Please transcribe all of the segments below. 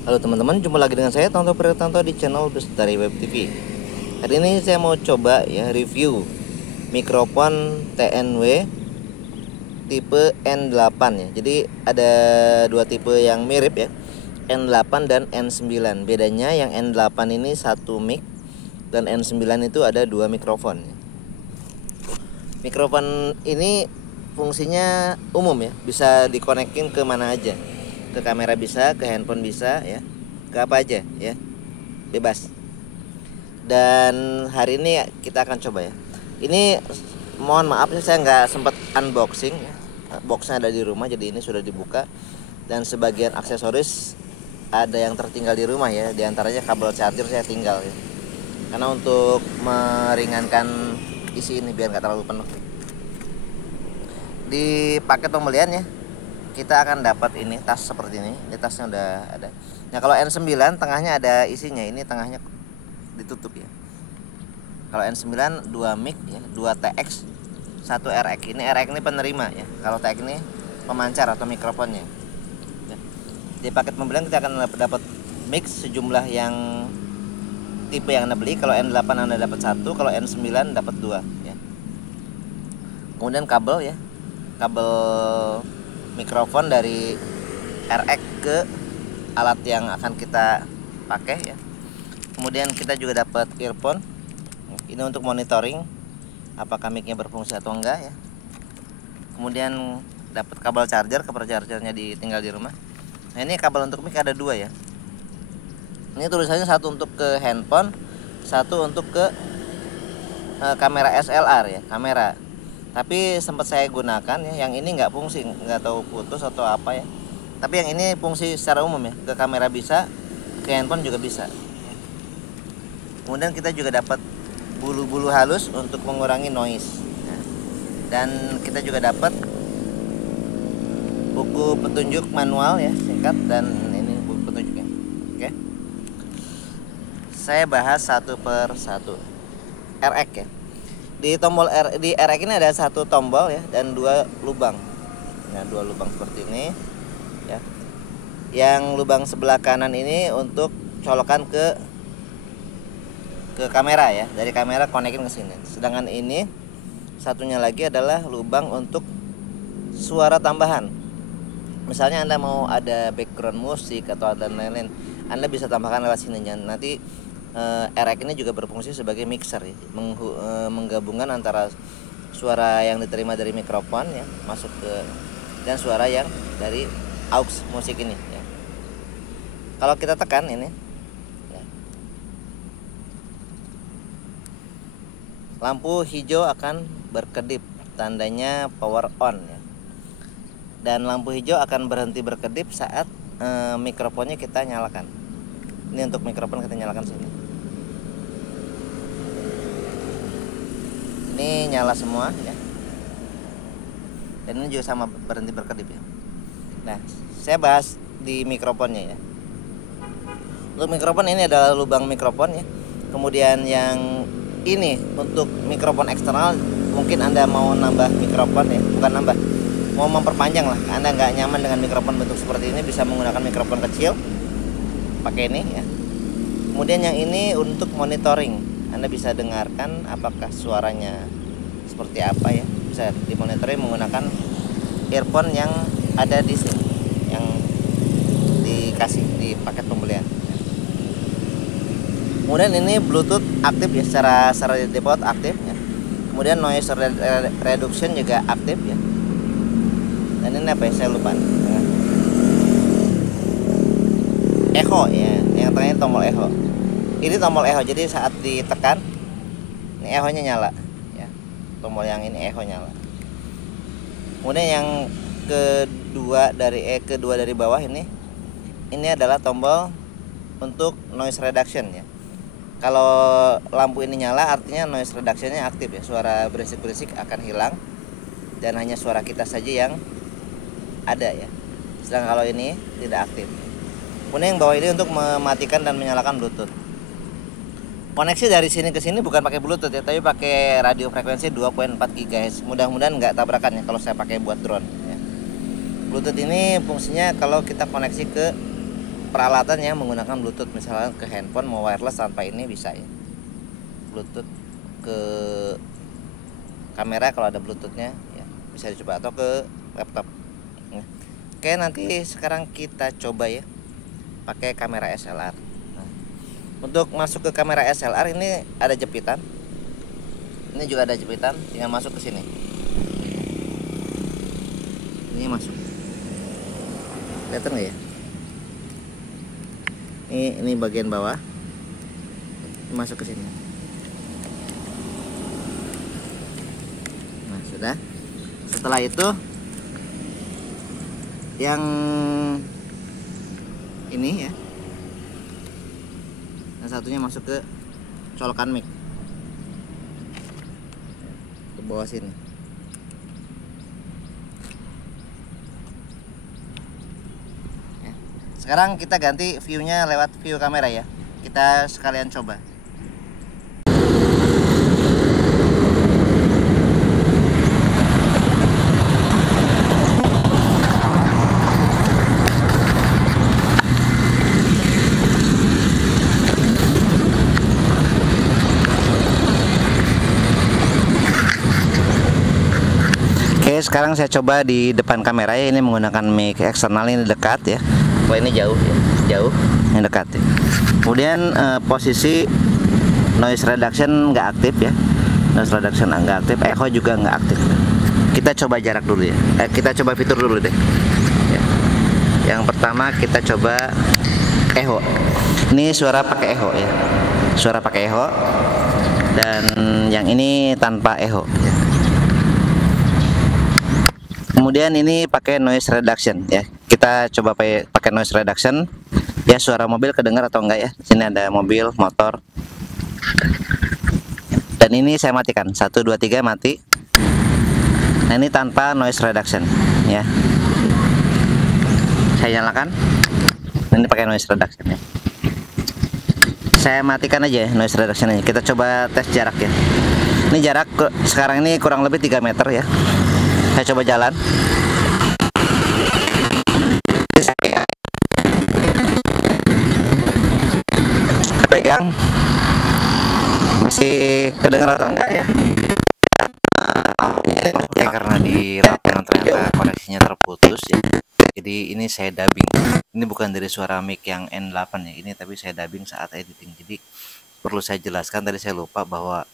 Halo teman-teman, jumpa lagi dengan saya Tonto Priyotanto di channel Bestari Web TV. Hari ini saya mau coba ya review mikrofon TNW tipe N8 ya. Jadi ada dua tipe yang mirip ya, N8 dan N9. Bedanya yang N8 ini satu mic dan N9 itu ada dua mikrofon ya. Mikrofon ini fungsinya umum ya, bisa dikonekin ke mana aja. Ke kamera bisa, ke handphone bisa ya, ke apa aja ya, bebas. Dan hari ini kita akan coba ya. Ini mohon maaf saya nggak sempat unboxing ya. Boxnya ada di rumah, jadi ini sudah dibuka. Dan sebagian aksesoris ada yang tertinggal di rumah ya. Di antaranya kabel charger saya tinggal ya. Karena untuk meringankan isi ini biar nggak terlalu penuh. Di paket pembelian ya, kita akan dapat ini tas seperti ini. Ini tasnya udah ada. Nah kalau N9 tengahnya ada isinya, ini tengahnya ditutup ya. Kalau N9 2 mic ya, 2 TX, 1 RX. Ini RX ini penerima ya. Kalau TX ini pemancar atau mikrofonnya. Ya. Di paket pembelian kita akan dapat mic sejumlah yang tipe yang Anda beli. Kalau N8 Anda dapat 1, kalau N9 dapat 2 ya. Kemudian kabel ya. Kabel mikrofon dari RX ke alat yang akan kita pakai ya. Kemudian kita juga dapat earphone. Ini untuk monitoring apakah mic-nya berfungsi atau enggak ya. Kemudian dapat kabel charger, kabel chargernya ditinggal di rumah. Nah, ini kabel untuk mic ada 2 ya. Ini tulisannya satu untuk ke handphone, satu untuk ke kamera SLR ya, kamera. Tapi sempat saya gunakan ya, yang ini nggak fungsi, nggak tahu putus atau apa ya. Tapi yang ini fungsi secara umum ya, ke kamera bisa, ke handphone juga bisa. Kemudian kita juga dapat bulu-bulu halus untuk mengurangi noise. Dan kita juga dapat buku petunjuk manual ya, singkat, dan ini buku petunjuknya. Oke. Saya bahas satu per satu. RX ya. Di tombol di RX ini ada satu tombol ya dan 2 lubang. Nah, 2 lubang seperti ini ya. Yang lubang sebelah kanan ini untuk colokan ke kamera ya. Dari kamera konekin ke sini. Sedangkan ini satunya lagi adalah lubang untuk suara tambahan. Misalnya Anda mau ada background musik atau ada lain-lain, Anda bisa tambahkan lewat sini. Nanti RX ini juga berfungsi sebagai mixer ya, menggabungkan antara suara yang diterima dari mikrofon ya masuk ke dan suara yang dari aux musik ini ya. Kalau kita tekan ini ya, lampu hijau akan berkedip, tandanya power on ya. Dan lampu hijau akan berhenti berkedip saat mikrofonnya kita nyalakan. Ini untuk mikrofon kita nyalakan sini. Ini nyala semua ya. Dan ini juga sama berhenti berkedip ya. Nah, saya bahas di mikrofonnya ya. Untuk mikrofon ini adalah lubang mikrofon ya. Kemudian yang ini untuk mikrofon eksternal, mungkin Anda mau nambah mikrofon ya, bukan nambah, mau memperpanjang lah. Anda nggak nyaman dengan mikrofon bentuk seperti ini, bisa menggunakan mikrofon kecil, pakai ini ya. Kemudian yang ini untuk monitoring, Anda bisa dengarkan apakah suaranya seperti apa ya. Bisa dimonitoring menggunakan earphone yang ada di sini, yang dikasih di paket pembelian. Kemudian ini Bluetooth aktif ya, secara default aktif ya. Kemudian noise reduction juga aktif ya. Dan ini apa ya, saya lupa. Echo ya, yang tengahnya tombol echo. Ini tombol echo, jadi saat ditekan ini echo-nya nyala ya. Tombol yang ini echo nyala. Kemudian yang kedua dari bawah ini adalah tombol untuk noise reduction ya. Kalau lampu ini nyala artinya noise reduction-nya aktif ya. Suara berisik-berisik akan hilang dan hanya suara kita saja yang ada ya. Sedangkan kalau ini tidak aktif. Kemudian yang bawah ini untuk mematikan dan menyalakan Bluetooth. Koneksi dari sini ke sini bukan pakai Bluetooth ya, tapi pakai radio frekuensi 2.4 GHz. Mudah-mudahan nggak tabrakan ya kalau saya pakai buat drone ya. Bluetooth ini fungsinya kalau kita koneksi ke peralatan yang menggunakan Bluetooth, misalnya ke handphone mau wireless tanpa ini bisa ya. Bluetooth ke kamera kalau ada Bluetoothnya ya bisa dicoba, atau ke laptop. Oke, nanti sekarang kita coba ya pakai kamera SLR. Nah, untuk masuk ke kamera SLR ini ada jepitan. Ini juga ada jepitan, tinggal masuk ke sini. Ini masuk. Kelihatan nggak ya? Ini bagian bawah. Ini masuk ke sini. Nah, sudah. Setelah itu yang ini ya, yang satunya masuk ke colokan mic ke bawah sini. Ya. Sekarang kita ganti viewnya lewat view kamera ya, kita sekalian coba. Sekarang saya coba di depan kamera ya, ini menggunakan mic eksternal, ini dekat ya. Wah, ini jauh ya, jauh, ini dekat ya. Kemudian posisi noise reduction nggak aktif ya, noise reduction nggak aktif, echo juga nggak aktif. Kita coba jarak dulu ya, kita coba fitur dulu deh ya. Yang pertama kita coba echo. Ini suara pakai echo ya, suara pakai echo, dan yang ini tanpa echo ya. Kemudian ini pakai noise reduction ya. Kita coba pakai noise reduction ya, suara mobil kedengar atau enggak ya. Sini ada mobil, motor. Dan ini saya matikan. 1 2 3 mati. Nah, ini tanpa noise reduction ya. Saya nyalakan. Ini pakai noise reduction ya. Saya matikan aja ya noise reduction ini. Kita coba tes jarak ya. Ini jarak sekarang ini kurang lebih 3 meter ya. Saya coba jalan. Pegang. Masih kedengeran atau enggak ya? Ya karena di Lampung ternyata koneksinya terputus ya. Jadi ini saya dubbing. Ini bukan dari suara mic yang N8 ya. Ini tapi saya dubbing saat editing. Jadi perlu saya jelaskan, tadi saya lupa bahwa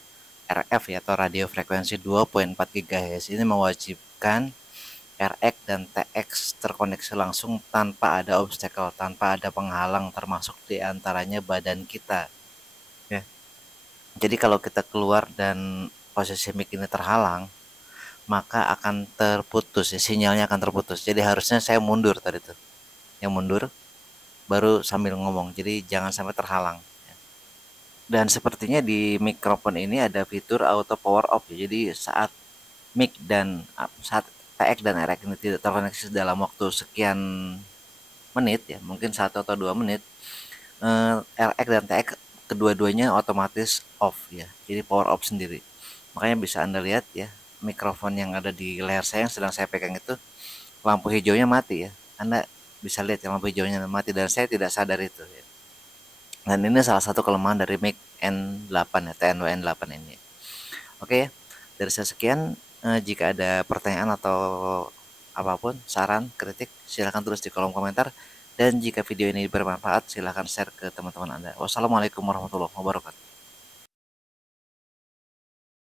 RF ya, atau radio frekuensi 2.4 GHz ini mewajibkan RX dan TX terkoneksi langsung tanpa ada obstacle, tanpa ada penghalang, termasuk diantaranya badan kita ya. Jadi kalau kita keluar dan posisi mic ini terhalang, maka akan terputus ya, sinyalnya akan terputus. Jadi harusnya saya mundur tadi tuh, yang mundur baru sambil ngomong, jadi jangan sampai terhalang. Dan sepertinya di mikrofon ini ada fitur auto power off ya. Jadi saat mic dan saat TX dan RX ini tidak terkoneksi dalam waktu sekian menit ya, mungkin 1 atau 2 menit, RX dan TX kedua-duanya otomatis off ya. Jadi power off sendiri. Makanya bisa Anda lihat ya, mikrofon yang ada di layar saya yang sedang saya pegang itu lampu hijaunya mati ya. Anda bisa lihat ya, lampu hijaunya mati dan saya tidak sadar itu ya. Dan ini salah satu kelemahan dari mic N8 ya, TNW N8 ini. Oke ya, dari saya sekian. Jika ada pertanyaan atau apapun, saran, kritik, silahkan tulis di kolom komentar. Dan jika video ini bermanfaat, silahkan share ke teman-teman Anda. Wassalamualaikum warahmatullahi wabarakatuh.